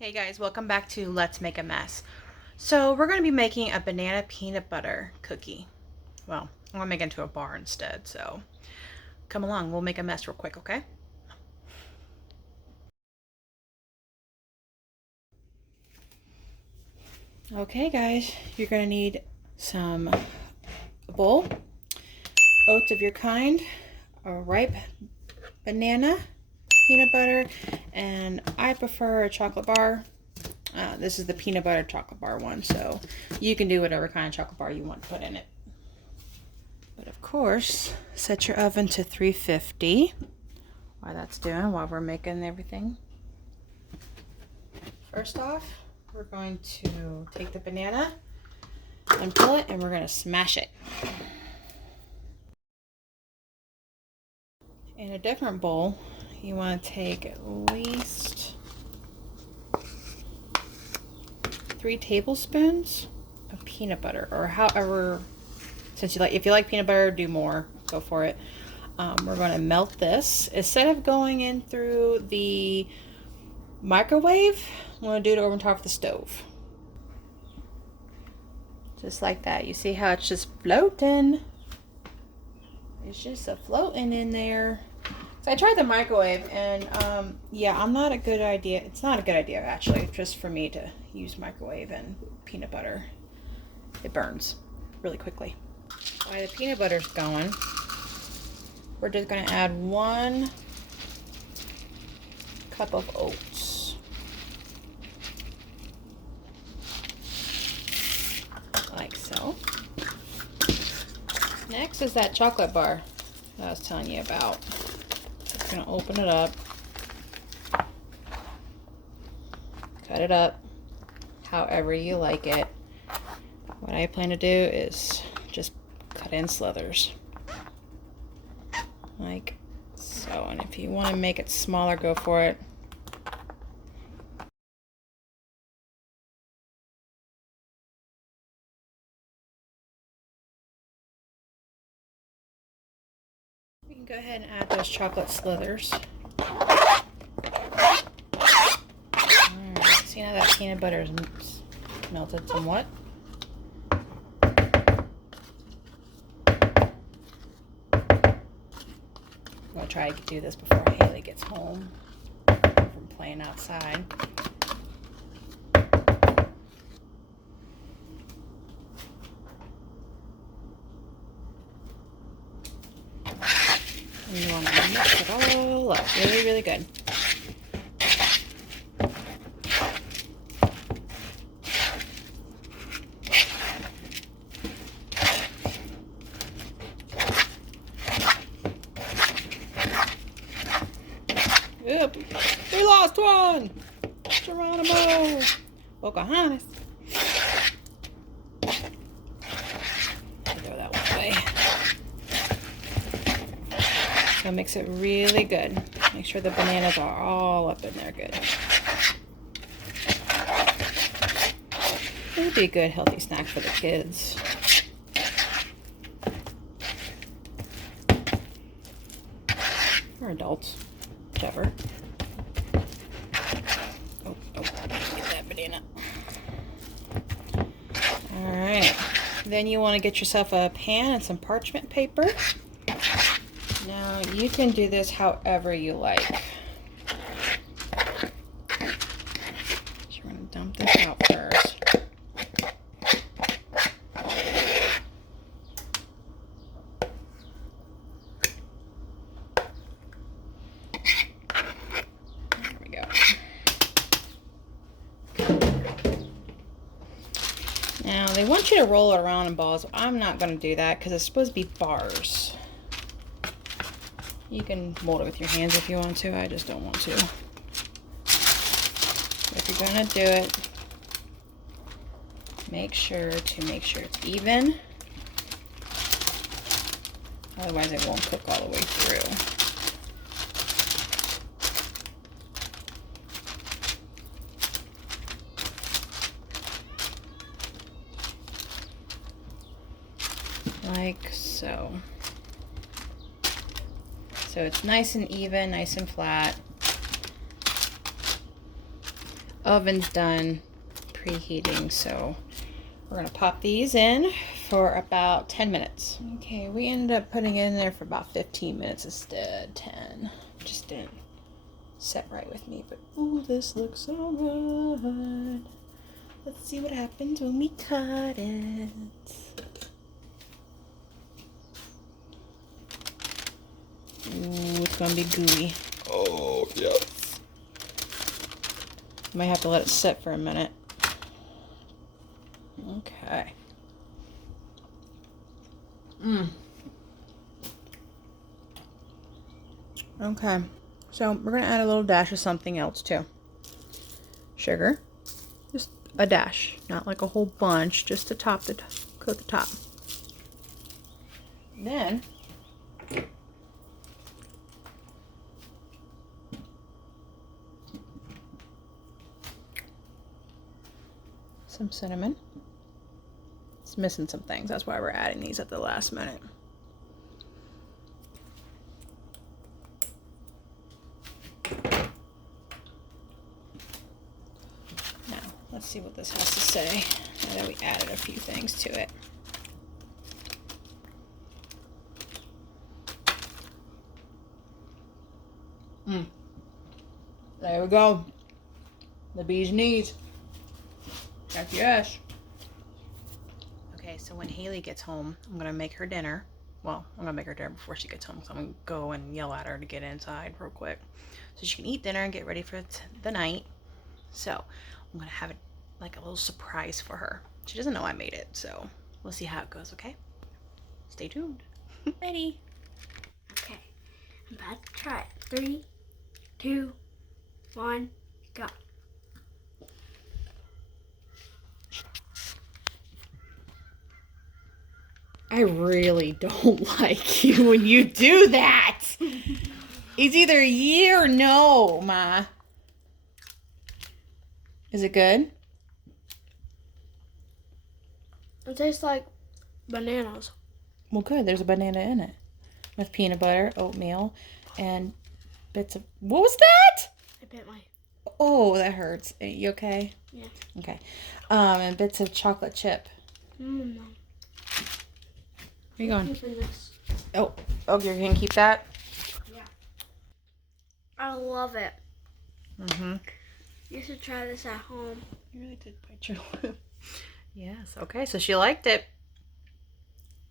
Hey guys, welcome back to Let's Make a Mess. So we're going to be making a banana peanut butter cookie. Well, I'm going to make it into a bar instead, so come along, we'll make a mess real quick, okay? Okay guys, you're going to need some bowl, oats of your kind, a ripe banana, peanut butter, and I prefer a chocolate bar. This is the peanut butter chocolate bar one, so you can do whatever kind of chocolate bar you want to put in it. But of course, set your oven to 350 while that's doing, while we're making everything. First off, we're going to take the banana and peel it, and we're going to smash it. In a different bowl, you want to take at least 3 tablespoons of peanut butter, or however, since you like, if you like peanut butter, do more, go for it. We're going to melt this. Instead of going in through the microwave, I'm going to do it over on top of the stove. Just like that. You see how it's just floating? It's just a floating in there. So I tried the microwave, and yeah, it's not a good idea actually, just for me to use microwave and peanut butter. It burns really quickly. While the peanut butter's going, we're just going to add 1 cup of oats. Like so. Next is that chocolate bar that I was telling you about. Just going to open it up. Cut it up however you like it. What I plan to do is just cut in slithers. Like so. And if you want to make it smaller, go for it. You can go ahead and add those chocolate slithers. Alright, see now that peanut butter is melted somewhat. I'm going to try to do this before Haley gets home from playing outside. And you want to mix it all up really, really good. Yep, we lost one! Geronimo! Pocahontas. Throw that one away. So mix it really good. Make sure the bananas are all up in there good. It would be a good healthy snack for the kids. Or adults. Whichever. Oh, get that banana. Alright. Then you want to get yourself a pan and some parchment paper. Now, you can do this however you like. So we're going to dump this out first. There we go. Now, they want you to roll it around in balls. I'm not going to do that because it's supposed to be bars. You can mold it with your hands if you want to. I just don't want to. If you're going to do it, make sure it's even. Otherwise it won't cook all the way through. Like so. So it's nice and even, nice and flat. oven's done preheating, so we're gonna pop these in for about 10 minutes. Okay, we ended up putting it in there for about 15 minutes instead, 10. Just didn't set right with me, but ooh, this looks so good. Let's see what happens when we cut it. Ooh, it's gonna be gooey. Oh, yes. Might have to let it sit for a minute. Okay. Okay. So we're gonna add a little dash of something else too. Sugar. Just a dash, not like a whole bunch, just to top the coat the top. Then some cinnamon. It's missing some things. That's why we're adding these at the last minute. Now, let's see what this has to say now that we added a few things to it. There we go. The bee's knees. Heck yes. Okay, so when Haley gets home, I'm gonna make her dinner. Well, I'm gonna make her dinner before she gets home, so I'm gonna go and yell at her to get inside real quick, so she can eat dinner and get ready for the night. So I'm gonna have it like a little surprise for her. She doesn't know I made it, so we'll see how it goes. Okay, stay tuned. Ready? Okay, I'm about to try it. 3, 2, 1, go. I really don't like you when you do that. It's either yeah or no, Ma. Is it good? It tastes like bananas. Well, good. There's a banana in it with peanut butter, oatmeal, and bits of... What was that? I bit my... Oh, that hurts. Are you okay? Yeah. Okay. And bits of chocolate chip. Mm. Where you going? Keeping this. Oh, you're going to keep that? Yeah. I love it. Mm-hmm. You should try this at home. You really did bite your lip. Yes. Okay, so she liked it.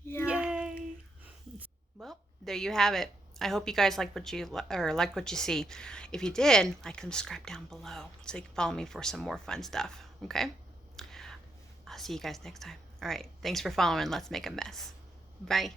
Yeah. Yay. Well, there you have it. I hope you guys like what you see. If you did, like and subscribe down below so you can follow me for some more fun stuff. Okay? I'll see you guys next time. All right. Thanks for following. Let's make a mess. Bye.